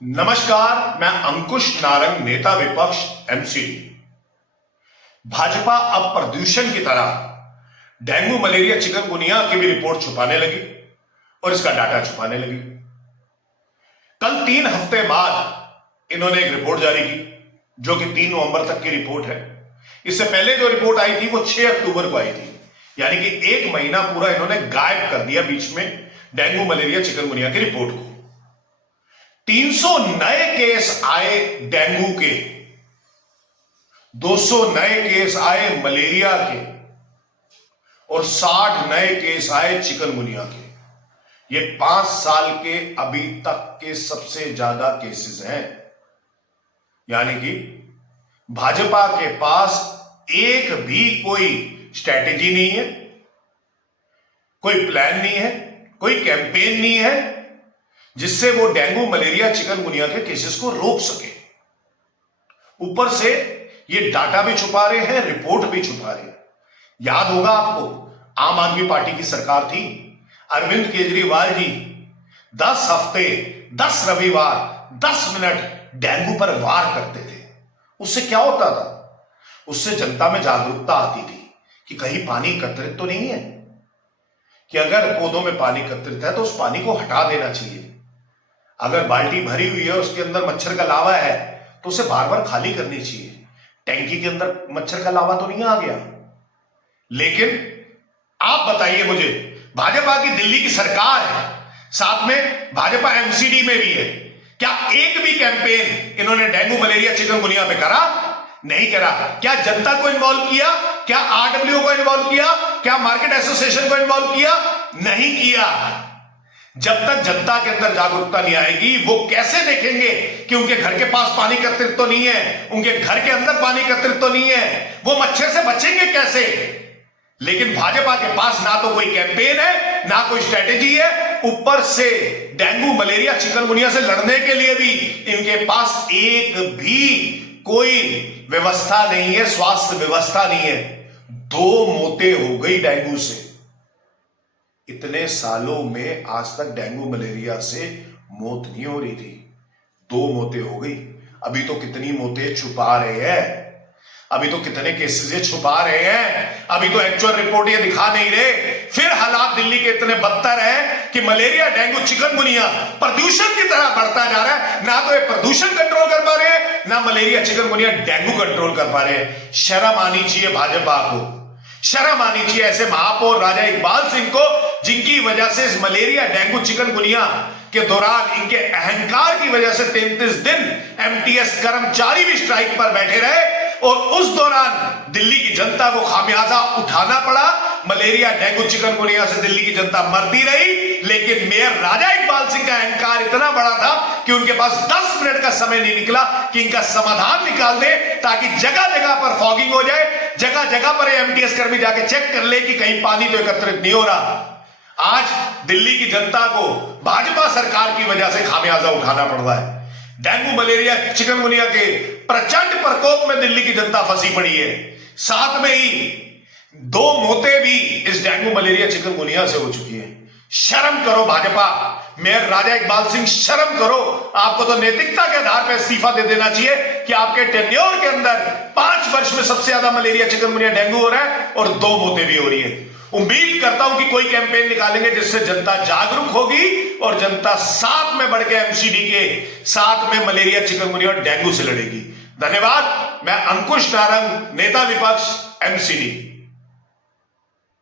नमस्कार, मैं अंकुश नारंग, नेता विपक्ष एमसीडी। भाजपा अब प्रदूषण की तरह डेंगू, मलेरिया, चिकनगुनिया की भी रिपोर्ट छुपाने लगी और इसका डाटा छुपाने लगी। कल 3 हफ्ते बाद इन्होंने एक रिपोर्ट जारी की जो कि 3 नवंबर तक की रिपोर्ट है। इससे पहले जो रिपोर्ट आई थी वो 6 अक्टूबर को आई थी, यानी कि 1 महीना पूरा इन्होंने गायब कर दिया बीच में डेंगू, मलेरिया, चिकनगुनिया की रिपोर्ट को। 300 नए केस आए डेंगू के, 200 नए केस आए मलेरिया के और 60 नए केस आए चिकनगुनिया के। ये 5 साल के अभी तक के सबसे ज्यादा केसेस हैं। यानी कि भाजपा के पास एक भी कोई स्ट्रैटेजी नहीं है, कोई प्लान नहीं है, कोई कैंपेन नहीं है जिससे वो डेंगू, मलेरिया, चिकनगुनिया के केसेस को रोक सके। ऊपर से ये डाटा भी छुपा रहे हैं, रिपोर्ट भी छुपा रहे हैं। याद होगा आपको, आम आदमी पार्टी की सरकार थी, अरविंद केजरीवाल जी 10 हफ्ते 10 रविवार 10 मिनट डेंगू पर वार करते थे। उससे क्या होता था? उससे जनता में जागरूकता आती थी कि कहीं पानी एकत्रित तो नहीं है, कि अगर पौधों में पानी एकत्रित है तो उस पानी को हटा देना चाहिए। अगर बाल्टी भरी हुई है, उसके अंदर मच्छर का लावा है तो उसे बार बार खाली करनी चाहिए। टैंकी के अंदर मच्छर का लावा तो नहीं आ गया। लेकिन आप बताइए मुझे, भाजपा की दिल्ली की सरकार है, साथ में भाजपा एमसीडी में भी है, क्या एक भी कैंपेन इन्होंने डेंगू, मलेरिया, चिकनगुनिया पे करा? नहीं करा। क्या जनता को इन्वॉल्व किया? क्या आरडब्ल्यू को इन्वॉल्व किया? क्या मार्केट एसोसिएशन को इन्वॉल्व किया? नहीं किया। जब तक जनता के अंदर जागरूकता नहीं आएगी, वो कैसे देखेंगे कि उनके घर के पास पानी एकत्रित तो नहीं है, उनके घर के अंदर पानी एकत्रित तो नहीं है, वो मच्छर से बचेंगे कैसे? लेकिन भाजपा के पास ना तो कोई कैंपेन है, ना कोई स्ट्रेटेजी है, ऊपर से डेंगू, मलेरिया, चिकनगुनिया से लड़ने के लिए भी इनके पास एक भी कोई व्यवस्था नहीं है, स्वास्थ्य व्यवस्था नहीं है। 2 मौतें हो गई डेंगू से। इतने सालों में आज तक डेंगू, मलेरिया से मौत नहीं हो रही थी। 2 मौतें हो गई। अभी तो कितनी मौतें छुपा रहे हैं, अभी तो कितने केसेस ये छुपा रहे हैं, अभी तो एक्चुअल रिपोर्ट ये दिखा नहीं रहे। फिर हालात दिल्ली के इतने बदतर हैं कि मलेरिया, डेंगू, चिकनगुनिया प्रदूषण की तरह बढ़ता जा रहा है। ना तो ये प्रदूषण कंट्रोल कर पा रहे हैं, ना मलेरिया, चिकनगुनिया, डेंगू कंट्रोल कर पा रहे हैं। शर्म आनी चाहिए भाजपा को, शर्म आनी चाहिए ऐसे महापौर राजा इकबाल सिंह को, जिनकी वजह से इस मलेरिया, डेंगू, चिकनगुनिया के दौरान इनके अहंकार की वजह से 33 दिन एमटीएस कर्मचारी भी स्ट्राइक पर बैठे रहे और उस दौरान दिल्ली की जनता को खामियाजा उठाना पड़ा। मलेरिया, डेंगू, चिकनगुनिया से दिल्ली की जनता मरती रही, लेकिन मेयर राजा इकबाल सिंह का अहंकार इतना बड़ा था कि उनके पास 10 मिनट का समय नहीं निकला कि इनका समाधान निकाल दे, ताकि जगह जगह पर फॉगिंग हो जाए, जगह जगह पर एमटीएस कर्मी जाके चेक कर ले कि कहीं पानी तो एकत्रित नहीं हो रहा। आज दिल्ली की जनता को भाजपा सरकार की वजह से खामियाजा उठाना पड़ रहा है। डेंगू, मलेरिया, चिकनगुनिया के प्रचंड प्रकोप में दिल्ली की जनता फंसी पड़ी है। साथ में ही 2 मौतें भी इस डेंगू, मलेरिया, चिकनगुनिया से हो चुकी है। शर्म करो भाजपा, मेयर राजा इकबाल सिंह, शर्म करो। आपको तो नैतिकता के आधार पर इस्तीफा दे देना चाहिए कि आपके टेन्योर के अंदर 5 वर्ष में सबसे ज्यादा मलेरिया, चिकनगुनिया, डेंगू हो रहा है और 2 मौतें भी हो रही है। उम्मीद करता हूं कि कोई कैंपेन निकालेंगे जिससे जनता जागरूक होगी और जनता साथ में बढ़ के एमसीडी के साथ में मलेरिया, चिकनगुनिया और डेंगू से लड़ेगी। धन्यवाद। मैं अंकुश नारंग, नेता विपक्ष एमसीडी।